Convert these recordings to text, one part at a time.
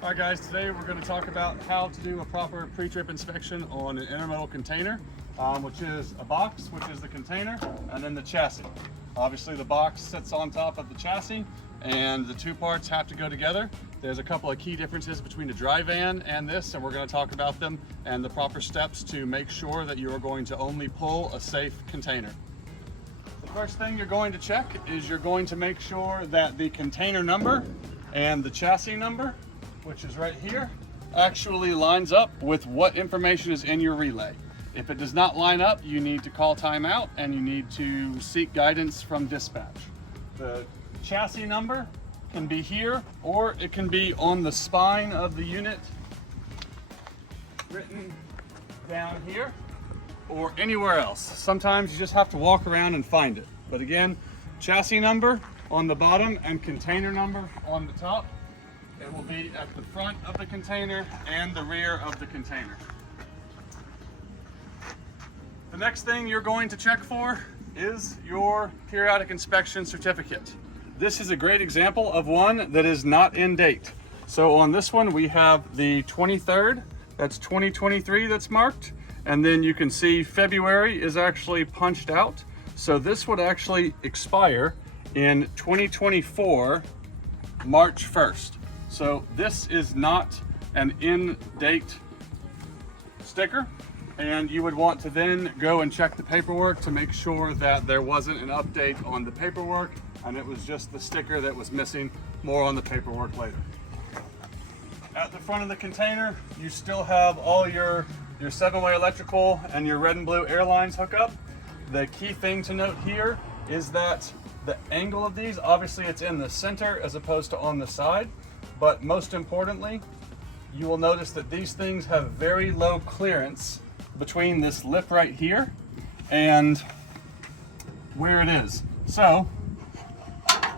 All right guys, today we're going to talk about how to do a proper pre-trip inspection on an intermodal container, which is a box, which is the container, and then the chassis. Obviously the box sits on top of the chassis and the two parts have to go together. There's a couple of key differences between a dry van and this, and we're going to talk about them and the proper steps to make sure that you are going to only pull a safe container. The first thing you're going to check is you're going to make sure that the container number and the chassis number, which is right here, actually lines up with what information is in your relay. If it does not line up, you need to call timeout and you need to seek guidance from dispatch. The chassis number can be here or it can be on the spine of the unit, written down here, or anywhere else. Sometimes you just have to walk around and find it. But again, chassis number on the bottom and container number on the top. It will be at the front of the container and the rear of the container. The next thing you're going to check for is your periodic inspection certificate. This is a great example of one that is not in date. So on this one, we have the 23rd, that's 2023 that's marked. And then you can see February is actually punched out. So this would actually expire in 2024, March 1st. So this is not an in-date sticker, and you would want to then go and check the paperwork to make sure that there wasn't an update on the paperwork and it was just the sticker that was missing. More on the paperwork later. At the front of the container, you still have all your 7-way electrical and your red and blue airlines hookup. The key thing to note here is that the angle of these, obviously it's in the center as opposed to on the side. But most importantly, you will notice that these things have very low clearance between this lip right here and where it is. So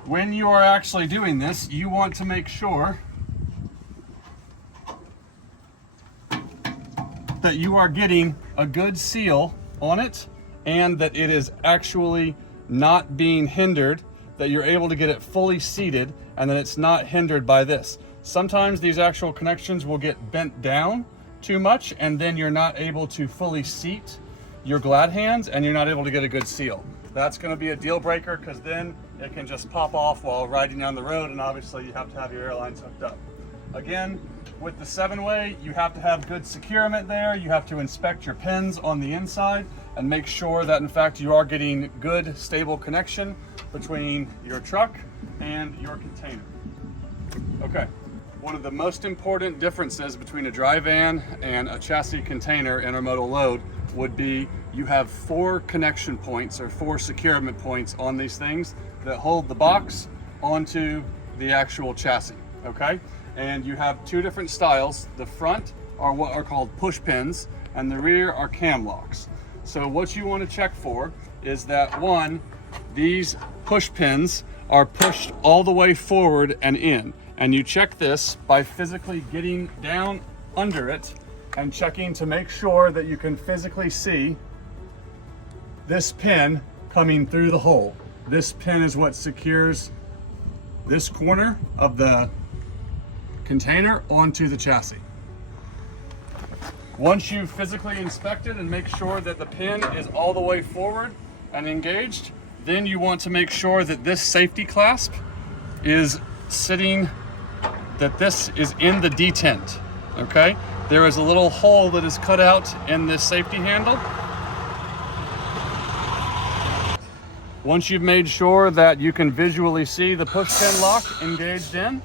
when you are actually doing this, you want to make sure that you are getting a good seal on it and that it is actually not being hindered, that you're able to get it fully seated and that it's not hindered by this. Sometimes these actual connections will get bent down too much and then you're not able to fully seat your glad hands and you're not able to get a good seal. That's going to be a deal breaker because then it can just pop off while riding down the road, and obviously you have to have your airlines hooked up. Again, with the 7-way, you have to have good securement there. You have to inspect your pins on the inside and make sure that in fact you are getting good stable connection between your truck and your container. Okay, one of the most important differences between a dry van and a chassis container intermodal load would be you have 4 connection points or 4 securement points on these things that hold the box onto the actual chassis, okay? And you have 2 different styles. The front are what are called push pins and the rear are cam locks. So what you want to check for is that one, these push pins are pushed all the way forward and in. And you check this by physically getting down under it and checking to make sure that you can physically see this pin coming through the hole. This pin is what secures this corner of the container onto the chassis. Once you physically inspect it and make sure that the pin is all the way forward and engaged, then you want to make sure that this safety clasp is sitting, that this is in the detent, okay? There is a little hole that is cut out in this safety handle. Once you've made sure that you can visually see the push pin lock engaged in,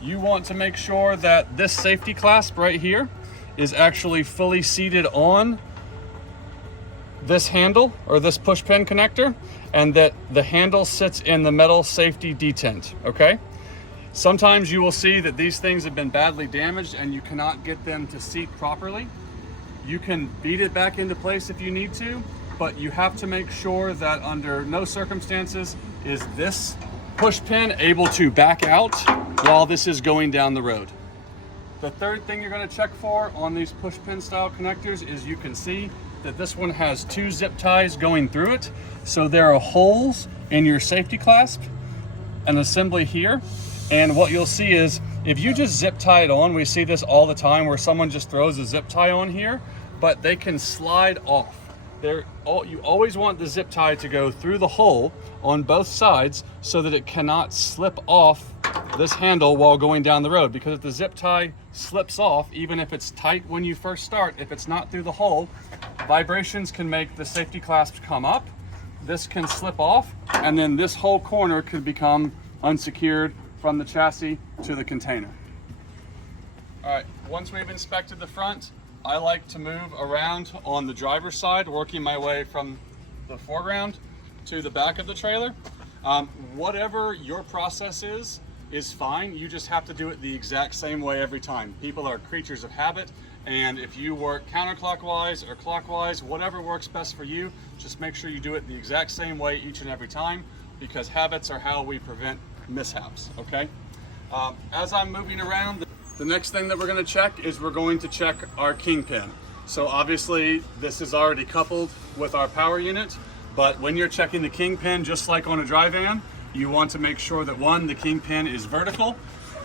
you want to make sure that this safety clasp right here is actually fully seated on this handle or this push pin connector, and that the handle sits in the metal safety detent, okay? Sometimes you will see that these things have been badly damaged and you cannot get them to seat properly. You can beat it back into place if you need to, but you have to make sure that under no circumstances is this push pin able to back out while this is going down the road. The third thing you're going to check for on these push pin style connectors is you can see that this one has 2 zip ties going through it. So there are holes in your safety clasp, an assembly here, and what you'll see is If you just zip tie it on, we see this all the time where someone just throws a zip tie on here, but they can slide off. You always want the zip tie to go through the hole on both sides so that it cannot slip off this handle while going down the road, because if the zip tie slips off, even if it's tight when you first start, if it's not through the hole, vibrations can make the safety clasps come up, this can slip off, and then this whole corner could become unsecured from the chassis to the container. All right, once we've inspected the front, I like to move around on the driver's side, working my way from the foreground to the back of the trailer. Whatever your process is fine. You just have to do it the exact same way every time. People are creatures of habit, and if you work counterclockwise or clockwise, whatever works best for you, just make sure you do it the exact same way each and every time, because habits are how we prevent mishaps, okay? As I'm moving around, the next thing that we're going to check is we're going to check our kingpin. So obviously this is already coupled with our power unit, but when you're checking the kingpin, just like on a dry van, you want to make sure that one, the kingpin is vertical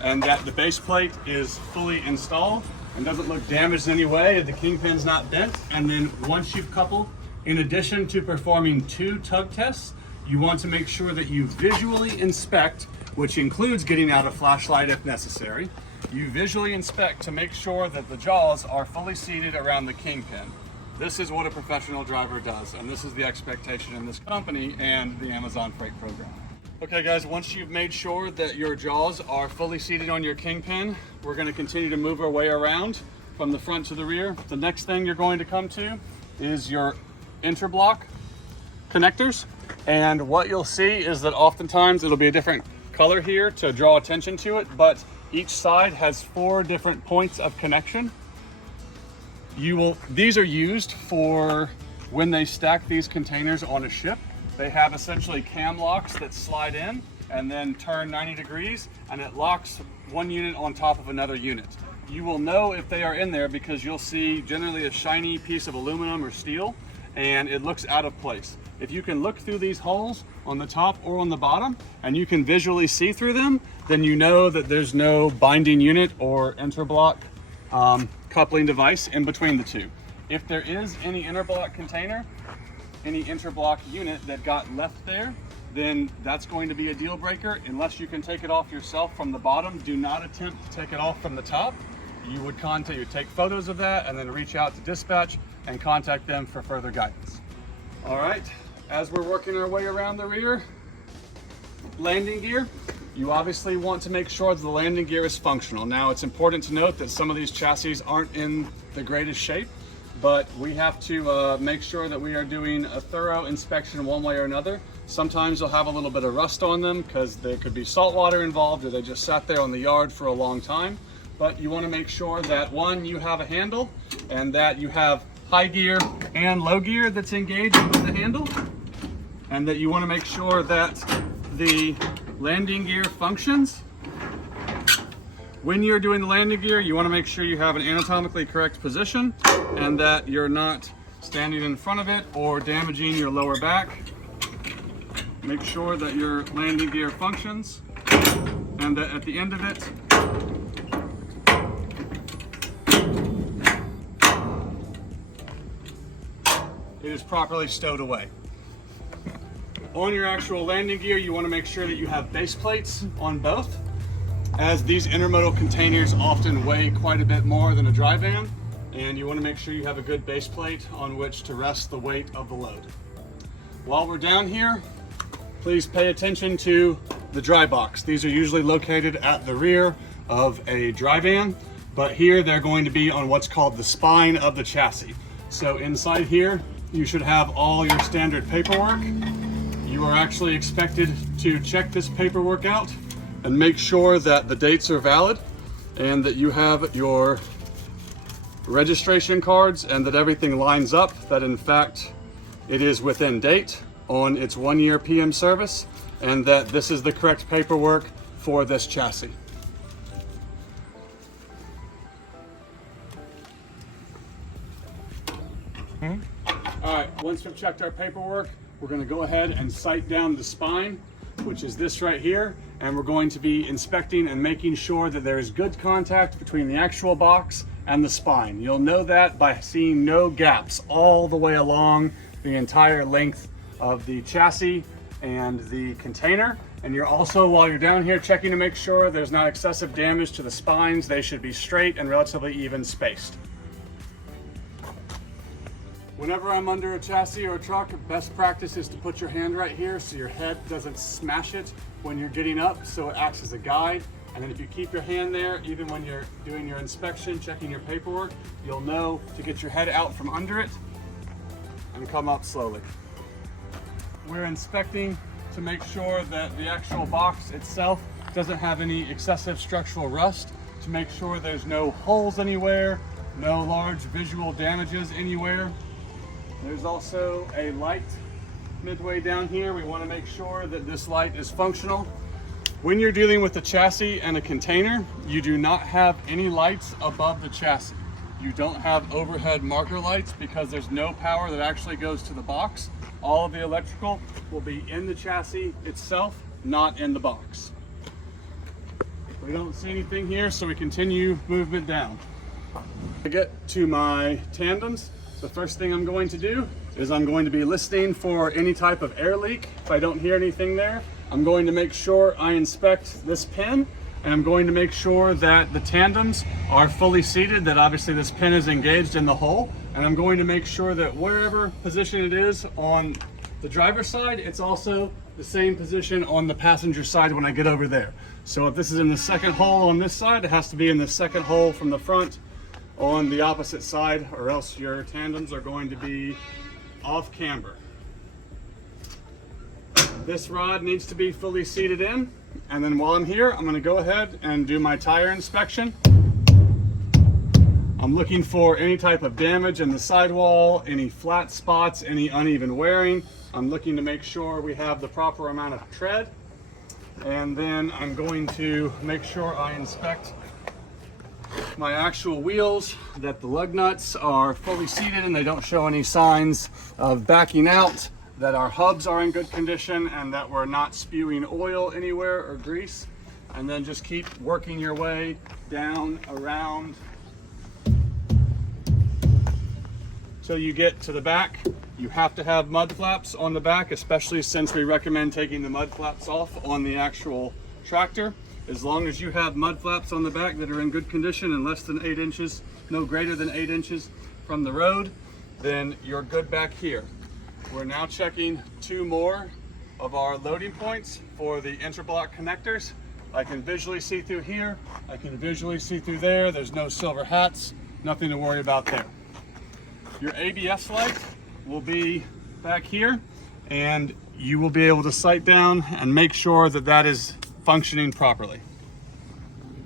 and that the base plate is fully installed and doesn't look damaged in any way, the kingpin's not bent. And then once you've coupled, in addition to performing 2 tug tests, you want to make sure that you visually inspect, which includes getting out a flashlight if necessary. You visually inspect to make sure that the jaws are fully seated around the kingpin. This is what a professional driver does, and this is the expectation in this company and the Amazon Freight program. Okay guys, once you've made sure that your jaws are fully seated on your kingpin, we're going to continue to move our way around from the front to the rear. The next thing you're going to come to is your interblock connectors, and what you'll see is that oftentimes it'll be a different color here to draw attention to it, but each side has 4 different points of connection. These are used for when they stack these containers on a ship. They have essentially cam locks that slide in and then turn 90 degrees, and it locks one unit on top of another unit. You will know if they are in there because you'll see generally a shiny piece of aluminum or steel, and it looks out of place. If you can look through these holes on the top or on the bottom and you can visually see through them, then you know that there's no binding unit or interblock coupling device in between the two. If there is any interblock container, any interblock unit that got left there, then that's going to be a deal breaker. Unless you can take it off yourself from the bottom, do not attempt to take it off from the top. You take photos of that and then reach out to dispatch and contact them for further guidance. All right, as we're working our way around the rear, landing gear, you obviously want to make sure that the landing gear is functional. Now, it's important to note that some of these chassis aren't in the greatest shape, but we have to make sure that we are doing a thorough inspection one way or another. Sometimes they'll have a little bit of rust on them because there could be salt water involved, or they just sat there on the yard for a long time. But you want to make sure that one, you have a handle, and that you have high gear and low gear that's engaged with the handle, and that you want to make sure that the landing gear functions. When you're doing the landing gear, you want to make sure you have an anatomically correct position and that you're not standing in front of it or damaging your lower back. Make sure that your landing gear functions and that at the end of it, it is properly stowed away. On your actual landing gear, you want to make sure that you have base plates on both, as these intermodal containers often weigh quite a bit more than a dry van, and you want to make sure you have a good base plate on which to rest the weight of the load. While we're down here, please pay attention to the dry box. These are usually located at the rear of a dry van, but here they're going to be on what's called the spine of the chassis. So inside here, you should have all your standard paperwork. You are actually expected to check this paperwork out and make sure that the dates are valid and that you have your registration cards and that everything lines up, that in fact it is within date on its 1-year PM service, and that this is the correct paperwork for this chassis. All right, once we've checked our paperwork, we're going to go ahead and sight down the spine, which is this right here, and we're going to be inspecting and making sure that there is good contact between the actual box and the spine. You'll know that by seeing no gaps all the way along the entire length of the chassis and the container. And you're also, while you're down here, checking to make sure there's not excessive damage to the spines. They should be straight and relatively even spaced. Whenever I'm under a chassis or a truck, best practice is to put your hand right here so your head doesn't smash it when you're getting up, so it acts as a guide. And then if you keep your hand there, even when you're doing your inspection, checking your paperwork, you'll know to get your head out from under it and come up slowly. We're inspecting to make sure that the actual box itself doesn't have any excessive structural rust, to make sure there's no holes anywhere, no large visual damages anywhere. There's also a light midway down here. We want to make sure that this light is functional. When you're dealing with a chassis and a container, you do not have any lights above the chassis. You don't have overhead marker lights because there's no power that actually goes to the box. All of the electrical will be in the chassis itself, not in the box. We don't see anything here, so we continue movement down. To get to my tandems, the first thing I'm going to do is I'm going to be listening for any type of air leak. If I don't hear anything there, I'm going to make sure I inspect this pin, and I'm going to make sure that the tandems are fully seated, that obviously this pin is engaged in the hole, and I'm going to make sure that wherever position it is on the driver's side, it's also the same position on the passenger side when I get over there. So if this is in the second hole on this side, it has to be in the second hole from the front on the opposite side, or else your tandems are going to be off camber. This rod needs to be fully seated in, and then while I'm here, I'm going to go ahead and do my tire inspection. I'm looking for any type of damage in the sidewall, any flat spots, any uneven wearing. I'm looking to make sure we have the proper amount of tread. And then I'm going to make sure I inspect my actual wheels, that the lug nuts are fully seated and they don't show any signs of backing out, that our hubs are in good condition, and that we're not spewing oil anywhere or grease. And then just keep working your way down around till you get to the back. You have to have mud flaps on the back, especially since we recommend taking the mud flaps off on the actual tractor. As long as you have mud flaps on the back that are in good condition and less than 8 inches, no greater than 8 inches from the road, then you're good back here. We're now checking 2 more of our loading points for the interblock connectors. I can visually see through here. I can visually see through there. There's no silver hats, nothing to worry about there. Your ABS light will be back here, and you will be able to sight down and make sure that that is functioning properly.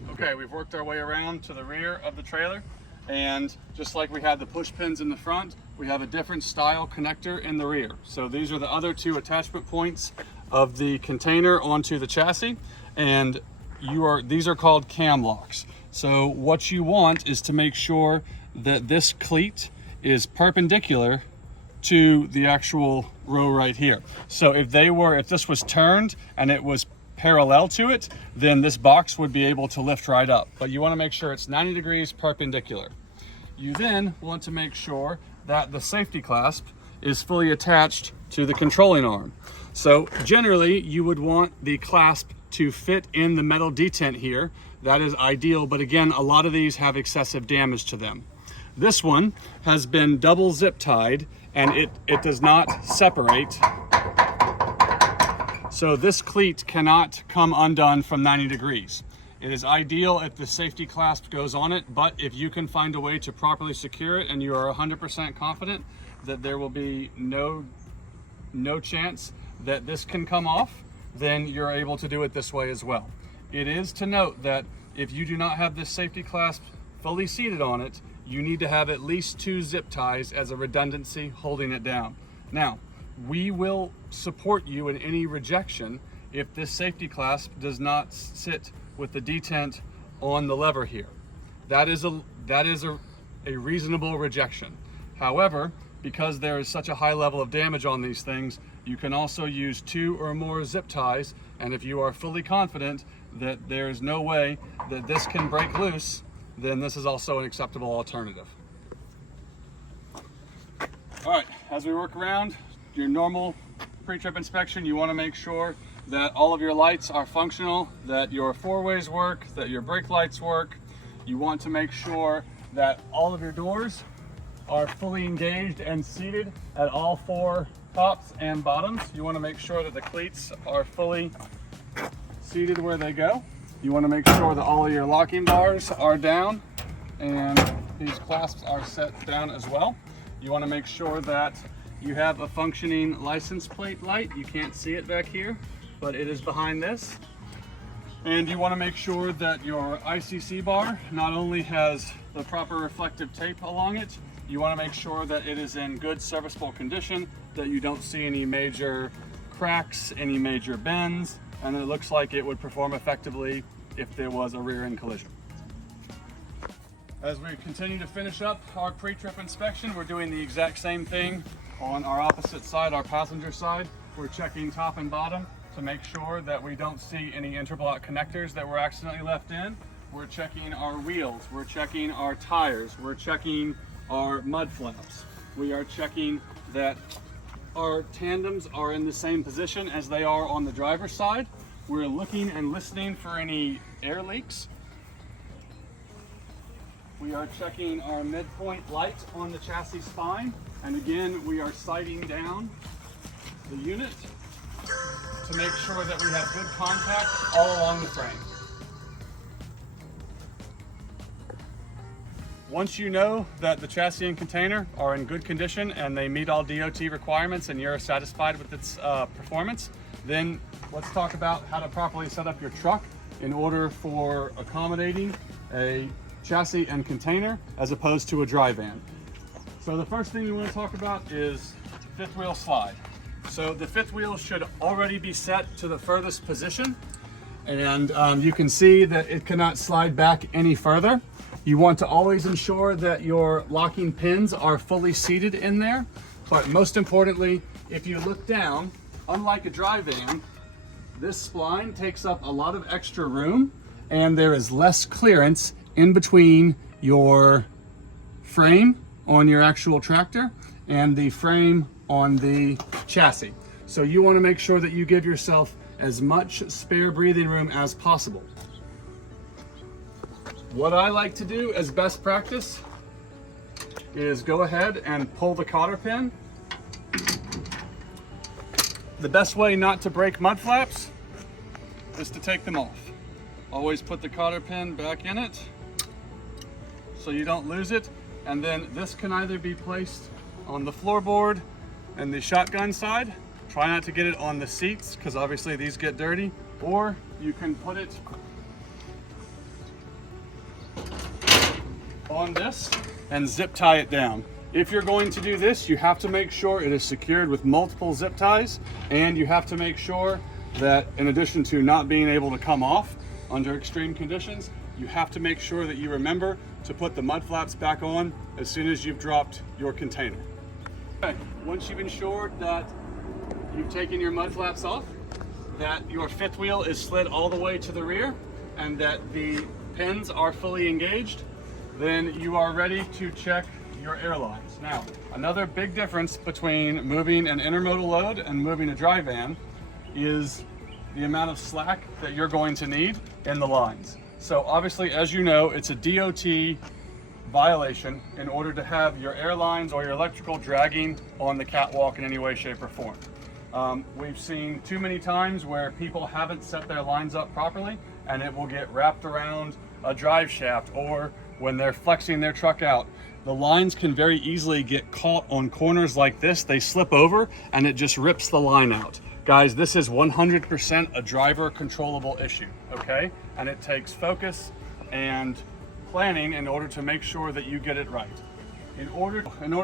Okay, we've worked our way around to the rear of the trailer, and just like we had the push pins in the front, we have a different style connector in the rear. So these are the other 2 attachment points of the container onto the chassis, and these are called cam locks. So what you want is to make sure that this cleat is perpendicular to the actual row right here. So if this was turned and it was parallel to it, then this box would be able to lift right up. But you want to make sure it's 90 degrees perpendicular. You then want to make sure that the safety clasp is fully attached to the controlling arm. So generally you would want the clasp to fit in the metal detent here. That is ideal, but again, a lot of these have excessive damage to them. This one has been double zip tied, and it does not separate. So this cleat cannot come undone from 90 degrees. It is ideal if the safety clasp goes on it, but if you can find a way to properly secure it and you are 100% confident that there will be no chance that this can come off, then you're able to do it this way as well. It is to note that if you do not have this safety clasp fully seated on it, you need to have at least 2 zip ties as a redundancy holding it down. Now, we will support you in any rejection if this safety clasp does not sit with the detent on the lever here. That is a reasonable rejection. However, because there is such a high level of damage on these things, You can also use 2 or more zip ties, and if you are fully confident that there's no way that this can break loose, then this is also an acceptable alternative. All right, as we work around your normal pre-trip inspection, you want to make sure that all of your lights are functional, that your four-ways work, that your brake lights work. You want to make sure that all of your doors are fully engaged and seated at all 4 tops and bottoms. You want to make sure that the cleats are fully seated where they go. You want to make sure that all of your locking bars are down and these clasps are set down as well. You want to make sure that you have a functioning license plate light. You can't see it back here, but it is behind this. And you want to make sure that your ICC bar not only has the proper reflective tape along it, you want to make sure that it is in good serviceable condition, that you don't see any major cracks, any major bends, and it looks like it would perform effectively if there was a rear end collision. As we continue to finish up our pre-trip inspection, we're doing the exact same thing on our opposite side, our passenger side. We're checking top and bottom to make sure that we don't see any interblock connectors that were accidentally left in. We're checking our wheels, we're checking our tires, we're checking our mud flaps. We are checking that our tandems are in the same position as they are on the driver's side. We're looking and listening for any air leaks. We are checking our midpoint light on the chassis spine. And again, we are sighting down the unit to make sure that we have good contact all along the frame. Once you know that the chassis and container are in good condition and they meet all DOT requirements and you're satisfied with its performance, then let's talk about how to properly set up your truck in order for accommodating a chassis and container as opposed to a dry van. So the first thing we want to talk about is fifth wheel slide. So the fifth wheel should already be set to the furthest position, and you can see that it cannot slide back any further. You want to always ensure that your locking pins are fully seated in there, but most importantly, if you look down, unlike a dry van, this spline takes up a lot of extra room and there is less clearance in between your frame on your actual tractor and the frame on the chassis. So you want to make sure that you give yourself as much spare breathing room as possible. What I like to do as best practice is go ahead and pull the cotter pin. The best way not to break mud flaps is to take them off. Always put the cotter pin back in it so you don't lose it. And then this can either be placed on the floorboard and the shotgun side. Try not to get it on the seats because obviously these get dirty, or you can put it on this and zip tie it down. If you're going to do this, you have to make sure it is secured with multiple zip ties, and you have to make sure that in addition to not being able to come off under extreme conditions, you have to make sure that you remember to put the mud flaps back on as soon as you've dropped your container. Okay, once you've ensured that you've taken your mud flaps off, that your fifth wheel is slid all the way to the rear, and that the pins are fully engaged, then you are ready to check your airlines. Now, another big difference between moving an intermodal load and moving a dry van is the amount of slack that you're going to need in the lines. So obviously, as you know, it's a DOT violation in order to have your airlines or your electrical dragging on the catwalk in any way, shape, or form. We've seen too many times where people haven't set their lines up properly and it will get wrapped around a drive shaft, or when they're flexing their truck out, the lines can very easily get caught on corners like this. They slip over and it just rips the line out. Guys, this is 100% a driver controllable issue, okay? And it takes focus and planning in order to make sure that you get it right. In order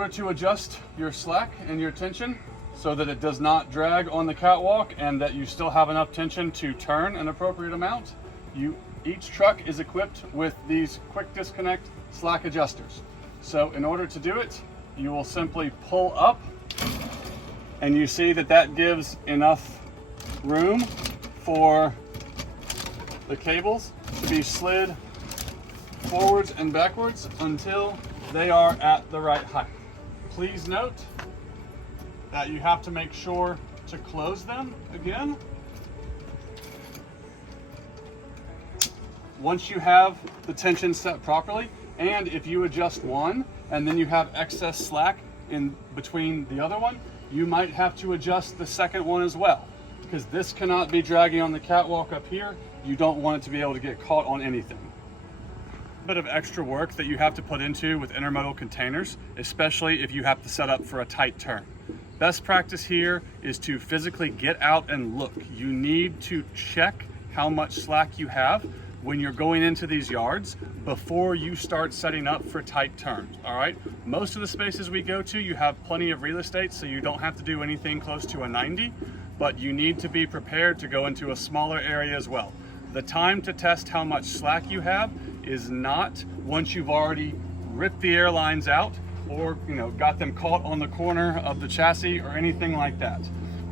to adjust your slack and your tension so that it does not drag on the catwalk and that you still have enough tension to turn an appropriate amount, each truck is equipped with these quick disconnect slack adjusters. So in order to do it, you will simply pull up And you see that that gives enough room for the cables to be slid forwards and backwards until they are at the right height. Please note that you have to make sure to close them again once you have the tension set properly. And if you adjust one and then you have excess slack in between the other one, you might have to adjust the second one as well, because this cannot be dragging on the catwalk up here. You don't want it to be able to get caught on anything. A bit of extra work that you have to put into with intermodal containers, especially if you have to set up for a tight turn. Best practice here is to physically get out and look. You need to check how much slack you have when you're going into these yards before you start setting up for tight turns, all right? Most of the spaces we go to, you have plenty of real estate, so you don't have to do anything close to a 90, but you need to be prepared to go into a smaller area as well. The time to test how much slack you have is not once you've already ripped the airlines out or got them caught on the corner of the chassis or anything like that.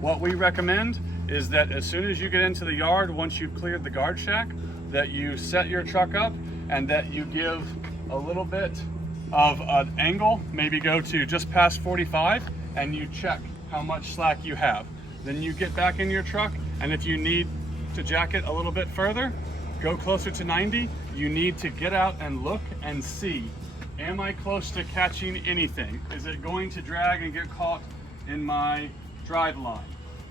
What we recommend is that as soon as you get into the yard, once you've cleared the guard shack, that you set your truck up and that you give a little bit of an angle, maybe go to just past 45, and you check how much slack you have. Then you get back in your truck, and if you need to jack it a little bit further, go closer to 90. You need to get out and look and see, am I close to catching anything? Is it going to drag and get caught in my drive line?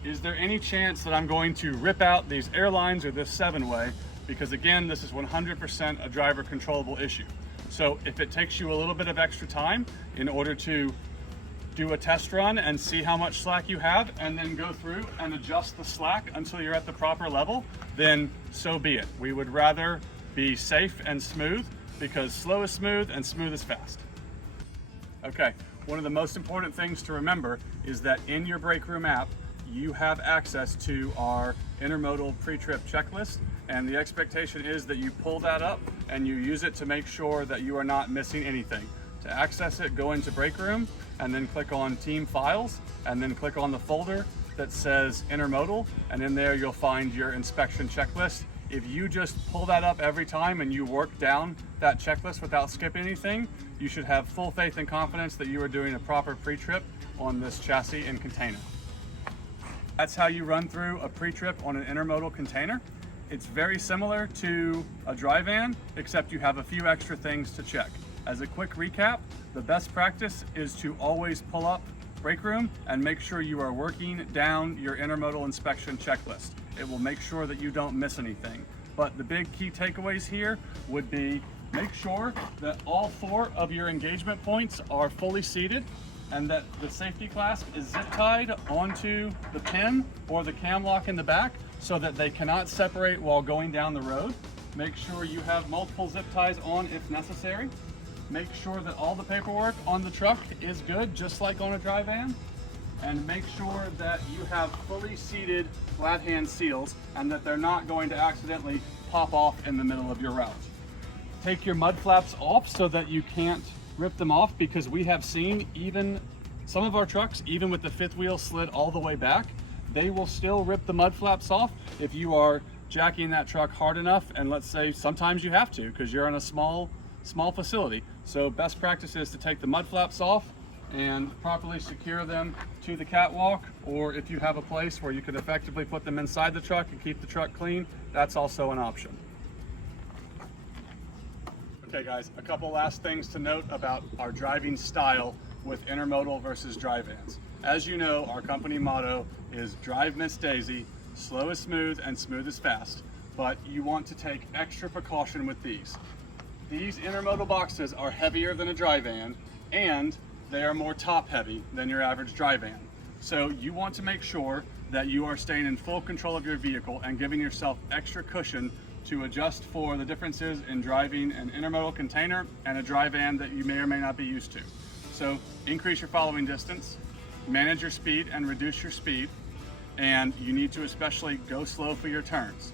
Is there any chance that I'm going to rip out these airlines or this 7-way? Because again, this is 100% a driver controllable issue. So if it takes you a little bit of extra time in order to do a test run and see how much slack you have, and then go through and adjust the slack until you're at the proper level, then so be it. We would rather be safe and smooth, because slow is smooth and smooth is fast. Okay, one of the most important things to remember is that in your break room app, you have access to our intermodal pre-trip checklist, and the expectation is that you pull that up and you use it to make sure that you are not missing anything. To access it, go into break room and then click on team files, and then click on the folder that says intermodal, and in there you'll find your inspection checklist. If you just pull that up every time and you work down that checklist without skipping anything, you should have full faith and confidence that you are doing a proper pre-trip on this chassis and container. That's how you run through a pre-trip on an intermodal container. It's very similar to a dry van, except you have a few extra things to check. As a quick recap, the best practice is to always pull up break room and make sure you are working down your intermodal inspection checklist. It will make sure that you don't miss anything. But the big key takeaways here would be, make sure that all 4 of your engagement points are fully seated, and that the safety clasp is zip tied onto the pin or the cam lock in the back so that they cannot separate while going down the road. Make sure you have multiple zip ties on if necessary. Make sure that all the paperwork on the truck is good, just like on a dry van. And make sure that you have fully seated flat hand seals and that they're not going to accidentally pop off in the middle of your route. Take your mud flaps off so that you can't rip them off, because we have seen even some of our trucks, even with the 5th wheel slid all the way back, they will still rip the mud flaps off if you are jacking that truck hard enough. And let's say sometimes you have to, because you're in a small facility. So best practice is to take the mud flaps off and properly secure them to the catwalk, or if you have a place where you could effectively put them inside the truck and keep the truck clean, that's also an option. Okay guys, a couple last things to note about our driving style with intermodal versus dry vans. As you know, our company motto is drive Miss Daisy, slow is smooth and smooth is fast, but you want to take extra precaution with these. These intermodal boxes are heavier than a dry van, and they are more top heavy than your average dry van. So you want to make sure that you are staying in full control of your vehicle and giving yourself extra cushion to adjust for the differences in driving an intermodal container and a dry van that you may or may not be used to. So increase your following distance, manage your speed and reduce your speed, and you need to especially go slow for your turns.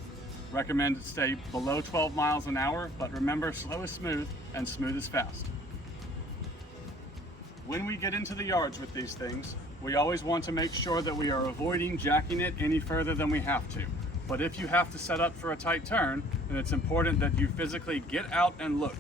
Recommend stay below 12 miles an hour, but remember, slow is smooth and smooth is fast. When we get into the yards with these things, We always want to make sure that we are avoiding jacking it any further than we have to. But if you have to set up for a tight turn, then it's important that you physically get out and look.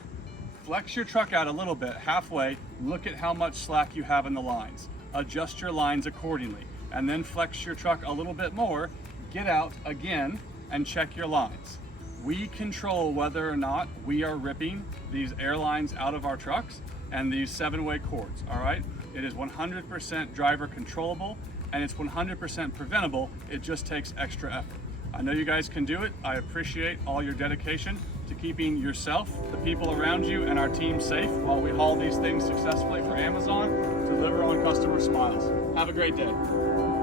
Flex your truck out a little bit, halfway, look at how much slack you have in the lines. Adjust your lines accordingly, and then flex your truck a little bit more, get out again, and check your lines. We control whether or not we are ripping these air lines out of our trucks and these 7-way cords, all right? It is 100% driver controllable, and it's 100% preventable. It just takes extra effort. I know you guys can do it. I appreciate all your dedication to keeping yourself, the people around you, and our team safe while we haul these things successfully for Amazon, deliver on customer smiles. Have a great day.